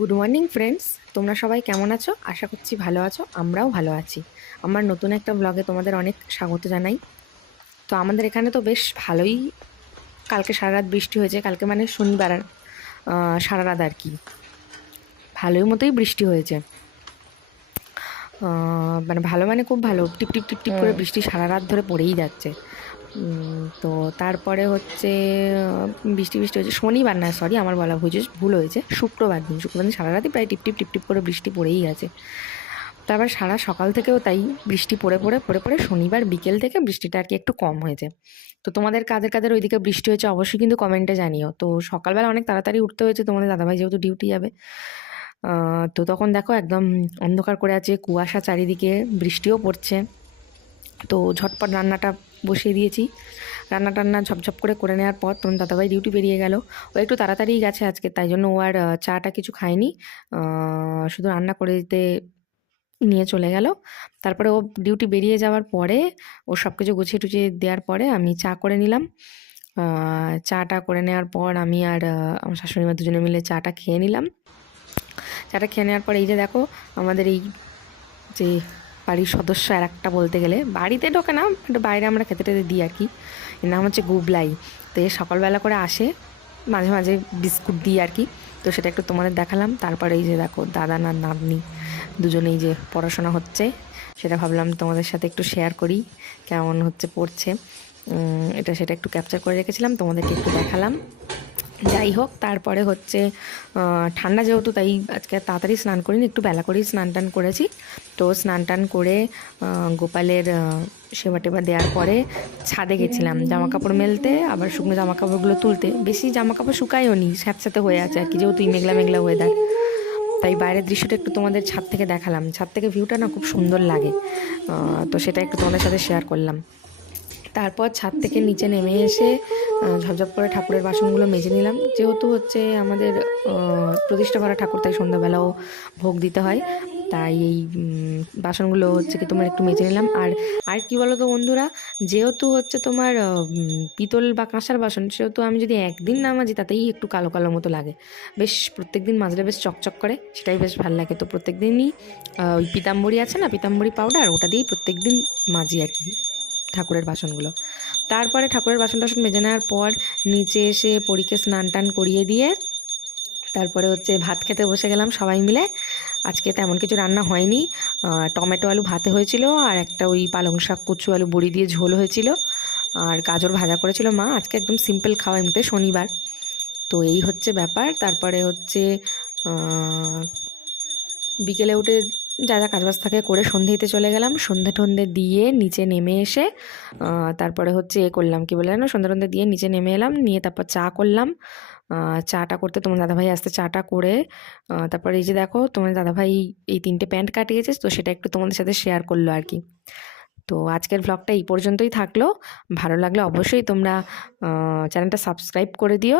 Good morning friends, তোমরা সবাই কেমন আছো? আশা করছি ভালো আছো, আমরাও ভালো আছি। আমার নতুন একটা ব্লগে তোমাদের অনেক স্বাগত জানাই। তো আমাদের এখানে তো বেশ ভালোই কালকে সারা রাত বৃষ্টি হয়েছে। কালকে মানে শনিবার সারা রাত আর কি ভালোই মতোই বৃষ্টি হয়েছে। মানে ভালো মানে খুব ভালো, টিপ টিপ টিপ টিপ করে বৃষ্টি সারা রাত ধরে পড়েই যাচ্ছে। তো তারপরে হচ্ছে বৃষ্টি বৃষ্টি হয়েছে শনিবার, না সরি আমার বলা ভুল হয়েছে, শুক্রবার দিন সারা রাতই প্রায় টিপ টিপ টিপ টিপ করে বৃষ্টি পড়েই গেছে। তারপর সারা সকাল থেকেও তাই বৃষ্টি পড়ে পড়ে পড়ে পড়ে শনিবার বিকেল থেকে বৃষ্টিটা আর কি একটু কম হয়েছে। তো তোমাদের কাদের কাদের ওইদিকে বৃষ্টি হয়েছে অবশ্যই কিন্তু কমেন্টে জানিও। তো সকালবেলা অনেক তাড়াতাড়ি উঠতে হয়েছে, তোমাদের দাদাভাই যেহেতু ডিউটি যাবে। তো তখন দেখো একদম অন্ধকার করে আছে, কুয়াশা চারিদিকে, বৃষ্টিও পড়ছে। তো ঝটপট রান্নাটা বসিয়ে দিয়েছি। রান্না টান্না ঝপঝপ করে নেওয়ার পর তখন দাদাভাই ডিউটি বেরিয়ে গেল। ও একটু তাড়াতাড়ি গেছে আজকে, তাই জন্য ও আর চাটা কিছু খায়নি, শুধু রান্না করে দিতে নিয়ে চলে গেল। তারপরে ও ডিউটি বেরিয়ে যাওয়ার পরে ও সব কিছু গুছিয়ে টুছিয়ে দেওয়ার পরে আমি চা করে নিলাম। চাটা করে নেওয়ার পর আমি আর আমার শাশুড়ি মা দুজনে মিলে চাটা খেয়ে নিলাম। চাটা খেয়ে নেওয়ার পর এই যে দেখো আমাদের এই যে বাড়ির সদস্য আর একটা, বলতে গেলে বাড়িতে ঢোকে না, বাট বাইরে আমরা খেতে টেতে দিই আর কি। এর নাম হচ্ছে গুবলাই। তো এ সকালবেলা করে আসে, মাঝে মাঝে বিস্কুট দিই আর কি। তো সেটা একটু তোমাদের দেখালাম। তারপরে এই যে দেখো দাদা না নাতনি দুজনেই যে পড়াশোনা হচ্ছে, সেটা ভাবলাম তোমাদের সাথে একটু শেয়ার করি, কেমন হচ্ছে পড়ছে। এটা সেটা একটু ক্যাপচার করে রেখেছিলাম, তোমাদেরকে একটু দেখালাম। যাই হোক, তারপরে হচ্ছে ঠান্ডা যেহেতু, তাই আজকে তাড়াতাড়ি স্নান করিনি, একটু বেলা করেই স্নান টান করেছি। তো স্নান টান করে গোপালের সেবা টেবা দেওয়ার পরে ছাদে গেছিলাম জামা কাপড় মেলতে, আবার শুকনো জামা কাপড়গুলো তুলতে। বেশি জামা কাপড় শুকায়ও নি, স্যাঁতস্যাঁতে হয়ে আছে আর কি, যেহেতু মেঘলা মেঘলা ওয়েদার। তাই বাইরের দৃশ্যটা একটু তোমাদের ছাদ থেকে দেখালাম। ছাদ থেকে ভিউটা না খুব সুন্দর লাগে, তো সেটা একটু তোমাদের সাথে শেয়ার করলাম। তারপর ছাদ থেকে নিচে নেমে এসে ঝপঝপ করে ঠাকুরের বাসনগুলো মেজে নিলাম। যেহেতু হচ্ছে আমাদের প্রতিষ্ঠা করা ঠাকুর, তাই সন্ধ্যাবেলাও ভোগ দিতে হয়। তাই এই বাসনগুলো হচ্ছে কি তোমার একটু মেজে নিলাম। আর আর কি বলো তো বন্ধুরা, যেহেতু হচ্ছে তোমার পিতল বা কাঁসার বাসন, সেহেতু আমি যদি একদিন না মাজি তাতেই একটু কালো কালো মতো লাগে। বেশ প্রত্যেক দিন মাজলে বেশ চকচক করে, সেটাই বেশ ভালো লাগে। তো প্রত্যেক দিনই ওই পিতাম্বরী আছে না, পিতাম্বরী পাউডার, ওটা দিয়েই প্রত্যেক দিন মাজি আর কি ঠাকুরের বাসনগুলো। তারপরে ঠাকুরের বাসন টাসন মেজে নেওয়ার পর নিচে এসে পরীকে স্নান টান করিয়ে দিয়ে তারপরে হচ্ছে ভাত খেতে বসে গেলাম সবাই মিলে। আজকে তেমন কিছু রান্না হয়নি, টমেটো আলু ভাতে হয়েছিল, আর একটা ওই পালং শাক কচু আলু বড়ি দিয়ে ঝোল হয়েছিল, আর গাজর ভাজা করেছিল মা। আজকে একদম সিম্পল খাওয়া, এমনিতে শনিবার। তো এই হচ্ছে ব্যাপার। তারপরে হচ্ছে বিকেলে উঠে যা যা কাজবাজ থাকে করে সন্ধে দিতে চলে গেলাম। সন্ধে টন্ধে দিয়ে নিচে নেমে এসে তারপরে হচ্ছে করলাম, কি বলে না, সন্ধে টন্ধে দিয়ে নিচে নেমে এলাম, নিয়ে তারপর চা করলাম। চাটা করতে তোমার দাদাভাই আসতে চাটা করে তারপরে এই যে দেখো তোমার দাদাভাই এই 3টে প্যান্ট কাটিয়েছে, তো সেটা একটু তোমাদের সাথে শেয়ার করলো আর কি। তো আজকের ভ্লগটা এই পর্যন্তই থাকলো। ভালো লাগলে অবশ্যই তোমরা চ্যানেলটা সাবস্ক্রাইব করে দিও।